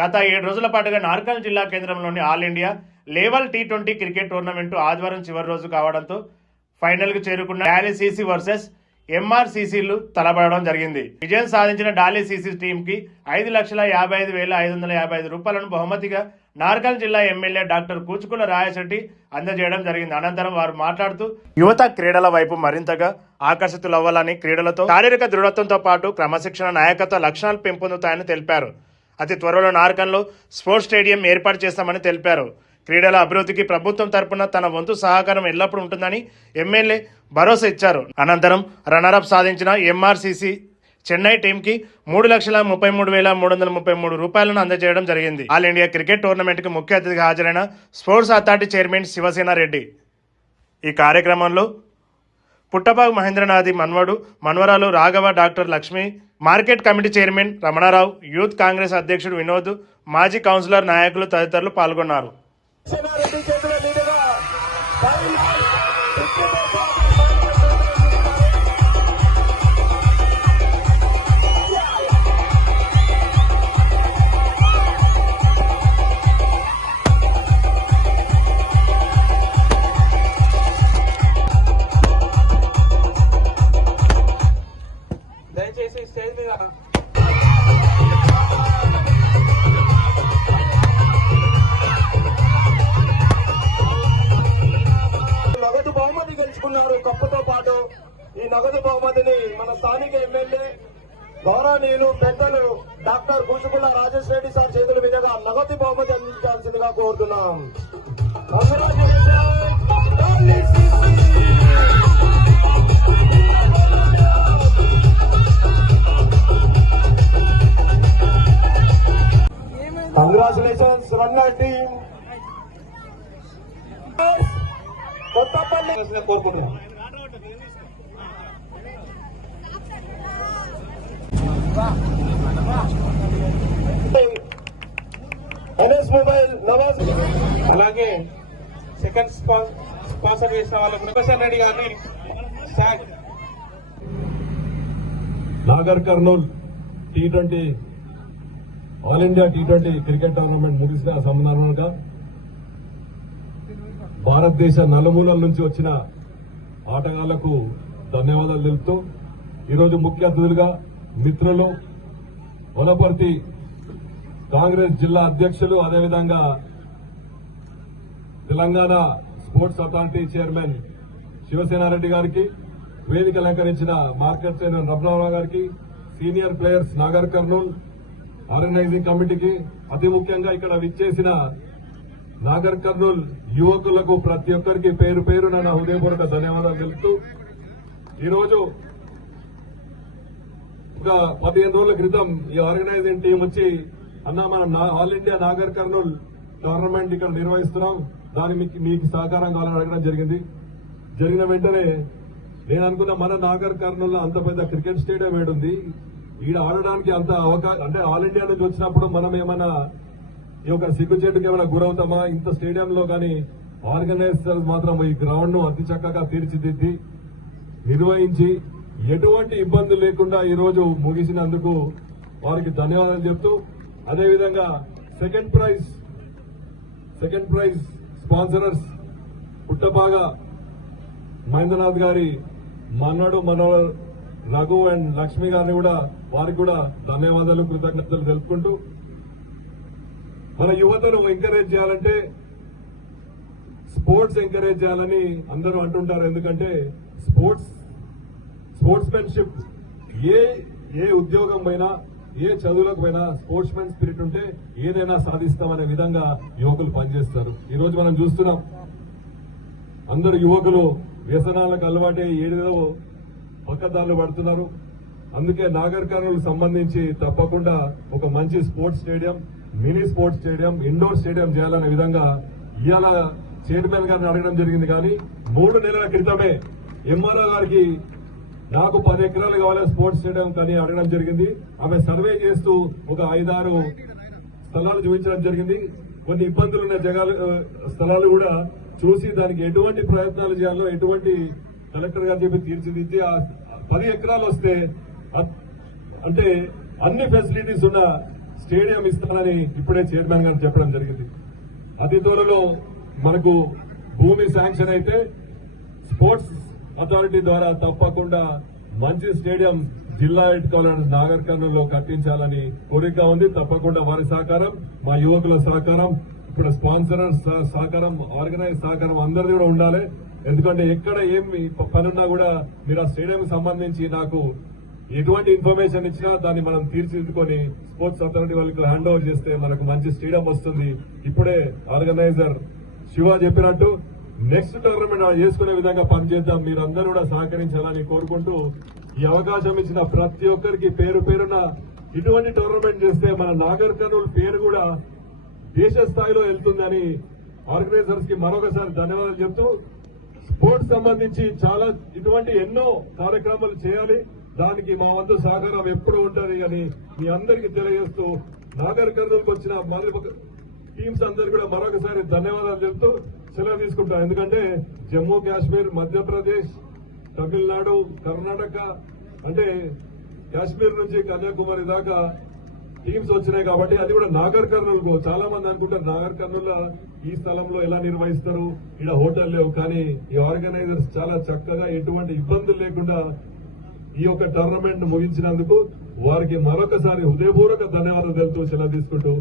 గత 7 రోజుల పాటుగా నార్కల్ జిల్లా కేంద్రంలోని all India level T20 cricket tournament ఆదివారం చివరి రోజు కావడంతో ఫైనల్కు చేరుకున్న డాలీ సీసీ వర్సెస్ ఎంఆర్సీసీలు తలపడడం జరిగింది. విజయం సాధించిన డాలీ సీసీ టీంకి 5,55,555 రూపాయలను బహుమతిగా నార్కల్ జిల్లా ఎమ్మెల్యే డాక్టర్ కూచుకుల రాయశెట్టి అందజేయడం జరిగింది. అనంతరం వారు మాట్లాడుతూ యువత క్రీడల వైపు మరింతగా ఆకర్షితులవ్వాలని, క్రీడలతో శారీరక దృఢత్వంతో పాటు క్రమశిక్షణ, నాయకత్వ లక్షణాలు పెంపొందుతాయని తెలిపారు. అతి త్వరలో నార్కల్లో స్పోర్ట్స్ స్టేడియం ఏర్పాటు చేస్తామని తెలిపారు. క్రీడల అభివృద్ధికి ప్రభుత్వం తరపున తన వంతు సహకారం ఎల్లప్పుడూ ఉంటుందని ఎమ్మెల్యే భరోసా ఇచ్చారు. అనంతరం రన్నరప్ సాధించిన ఎంఆర్సీసీ చెన్నై టీంకి 3,33,333 రూపాయలను అందజేయడం జరిగింది. ఆల్ ఇండియా క్రికెట్ టోర్నమెంట్కి ముఖ్య అతిథిగా హాజరైన sports authority chairman Shivasena Reddy ఈ కార్యక్రమంలో పుట్టపాగు మహేంద్రనాథి మన్వరాలు Raghava, doctor Lakshmi, market committee chairman Ramana Rao, youth Congress అధ్యక్షుడు వినోద్, మాజీ కౌన్సిలర్, నాయకులు తదితరులు పాల్గొన్నారు. దయచేసి స్టేజ్ మీద నగదు బహుమతి గెలుచుకున్నారు. కప్పుతో పాటు ఈ నగదు బహుమతిని మన స్థానిక ఎమ్మెల్యే గౌరవనీయులు పెద్దలు డాక్టర్ కూచుకుల రాజేష్ రెడ్డి సార్ చేతుల మీదుగా నగదు బహుమతి అందించాల్సిందిగా కోరుతున్నాం. Congratulations runner team. కొత్తపల్లి కోరుకుంటున్నాం. ఎన్ఎస్ మొబైల్ నవాజ్, అలాగే సెకండ్ స్పాన్సర్ చేసిన వాళ్ళకు ప్రొఫెసర్ రెడ్డి గారిని Nagar Kurnool T20 all India T20 cricket tournament ముగిసిన సందర్భంగా భారతదేశ నలుమూలల నుంచి వచ్చిన ఆటగాళ్లకు ధన్యవాదాలు తెలుపుతూ ఈరోజు ముఖ్య అతిథులుగా మిత్రులు, వనపర్తి కాంగ్రెస్ జిల్లా అధ్యక్షులు, అదేవిధంగా Telangana sports authority chairman Sivasena Reddy గారికి, వేదిక అలంకరించిన మార్కెట్ చైర్మన్ రమణారావు గారికి, senior players Nagar Kurnool organizing కమిటీకి, అతి ముఖ్యంగా ఇక్కడ విచ్చేసిన నాగర్ కర్నూల్ యువకులకు ప్రతి ఒక్కరికి పేరు పేరున నా హృదయపూర్వక ధన్యవాదాలు తెలుపుతూ ఈరోజు ఒక 15 రోజుల క్రితం ఈ ఆర్గనైజింగ్ టీం వచ్చి అన్నా మనం all India Nagar Kurnool tournament ఇక్కడ నిర్వహిస్తున్నాం, దానికి మీకు సహకారం కావాలని అడగడం జరిగింది. జరిగిన వెంటనే నేను అనుకున్న మన నాగర్ కర్నూల్ అంత పెద్ద క్రికెట్ స్టేడియం ఏడుంది, ఈడ ఆడడానికి అంత అవకాశం, అంటే ఆల్ ఇండియా నుంచి వచ్చినప్పుడు మనం ఏమైనా ఈ యొక్క సిగ్గుచేటుకి ఏమైనా గురవుతామా? ఇంత స్టేడియంలో కానీ ఆర్గనైజర్స్ మాత్రం ఈ గ్రౌండ్ ను అతి చక్కగా తీర్చిదిద్ది నిర్వహించి ఎటువంటి ఇబ్బందులు లేకుండా ఈ రోజు ముగిసినందుకు వారికి ధన్యవాదాలు చెప్తూ, అదేవిధంగా సెకండ్ ప్రైజ్ స్పాన్సరర్స్ పుట్టపాగా మహేంద్రనాథ్ గారి మనవడు రఘు అండ్ లక్ష్మి గారిని కూడా వారికి కూడా ధన్యవాదాలు, కృతజ్ఞతలు తెలుపుకుంటూ, మన యువతను ఎంకరేజ్ చేయాలంటే స్పోర్ట్స్ ఎంకరేజ్ చేయాలని అందరూ అంటుంటారు. ఎందుకంటే స్పోర్ట్స్మెన్షిప్ ఏ ఉద్యోగం పైనా, ఏ చదువులకు పైనా స్పోర్ట్స్మెన్ స్పిరిట్ ఉంటే ఏదైనా సాధిస్తామనే విధంగా యువకులు పనిచేస్తారు. ఈ రోజు మనం చూస్తున్నాం, అందరు యువకులు వ్యసనాలకు అలవాటే ఏదో పక్కదారులు పడుతున్నారు. అందుకే నాగర్ కర్నూల్ సంబంధించి తప్పకుండా ఒక మంచి sports stadium, mini sports stadium, indoor stadium చేయాలనే విధంగా ఇవాళ చైర్మన్ గారిని అడగడం జరిగింది. కానీ 3 నెలల క్రితమే ఎంఆర్ఓ గారికి నాకు 10 ఎకరాలు కావాలి స్పోర్ట్స్ స్టేడియం కానీ అడగడం జరిగింది. ఆమె సర్వే చేస్తూ ఒక 5-6 స్థలాలు చూపించడం జరిగింది. కొన్ని ఇబ్బందులున్న స్థలాలు కూడా చూసి దానికి ఎటువంటి ప్రయత్నాలు చేయాలో, ఎటువంటి కలెక్టర్ గారు చెప్పి తీర్చిదిద్ది ఆ 10 ఎకరాలు వస్తే అంటే అన్ని ఫెసిలిటీస్ ఉన్న స్టేడియం ఇస్తానని ఇప్పుడే చైర్మన్ గారు చెప్పడం జరిగింది. అతి త్వరలో మనకు భూమి శాంక్షన్ అయితే స్పోర్ట్స్ అథారిటీ ద్వారా తప్పకుండా మంచి స్టేడియం జిల్లా హెడ్ క్వార్టర్ నాగర్ కర్నూలులో కట్టించాలని కోరిక ఉంది. తప్పకుండా వారి సహకారం, మా యువకుల సహకారం, ఇక్కడ స్పాన్సరర్స్ సహకారం, ఆర్గనైజ్ సహకారం అందరిది కూడా ఉండాలి. ఎందుకంటే ఎక్కడ ఏం పనున్నా కూడా మీరు ఆ స్టేడియం సంబంధించి నాకు ఎటువంటి ఇన్ఫర్మేషన్ ఇచ్చినా దాన్ని మనం తీర్చిదిద్దుకొని స్పోర్ట్స్ అథారిటీ వాళ్ళకి హ్యాండ్ ఓవర్ చేస్తే మనకు మంచి స్టేడియం వస్తుంది. ఇప్పుడే ఆర్గనైజర్ శివ చెప్పినట్టు నెక్స్ట్ టోర్నమెంట్ చేసుకునే విధంగా పనిచేద్దాం. మీరందరూ కూడా సహకరించాలని కోరుకుంటూ ఈ అవకాశం ఇచ్చిన ప్రతి ఒక్కరికి పేరు పేరున ఇటువంటి టోర్నమెంట్ చేస్తే మన నాగర్ కర్నూలు పేరు కూడా దేశ స్థాయిలో వెళ్తుందని ఆర్గనైజర్స్ కి మరొకసారి ధన్యవాదాలు చెప్తూ స్పోర్ట్స్ సంబంధించి చాలా ఇటువంటి ఎన్నో కార్యక్రమాలు చేయాలి. దానికి మా వంతు సహకారం ఎప్పుడూ ఉంటుంది అని మీ అందరికీ తెలియజేస్తూ నాగర్ కర్నూలుకు వచ్చిన మరి టీమ్స్ అందరు కూడా మరొకసారి ధన్యవాదాలు చెప్తూ సెలవు తీసుకుంటాం. ఎందుకంటే జమ్మూ కాశ్మీర్, మధ్యప్రదేశ్, తమిళనాడు, కర్ణాటక అంటే కాశ్మీర్ నుంచి కన్యాకుమారి దాకా టీమ్స్ వచ్చినాయి కాబట్టి అది కూడా నాగర్ కర్నూలుకు. చాలా మంది అనుకుంటారు నాగర్ కర్నూలు ఈ స్థలంలో ఎలా నిర్వహిస్తారు, ఇక్కడ హోటల్ లేవు. కానీ ఈ ఆర్గనైజర్స్ చాలా చక్కగా ఎటువంటి ఇబ్బందులు లేకుండా ఈ యొక్క టోర్నమెంట్ ముగించినందుకు వారికి మరొకసారి హృదయపూర్వక ధన్యవాదాలు తెలుపుతూ సెలవు తీసుకుంటూ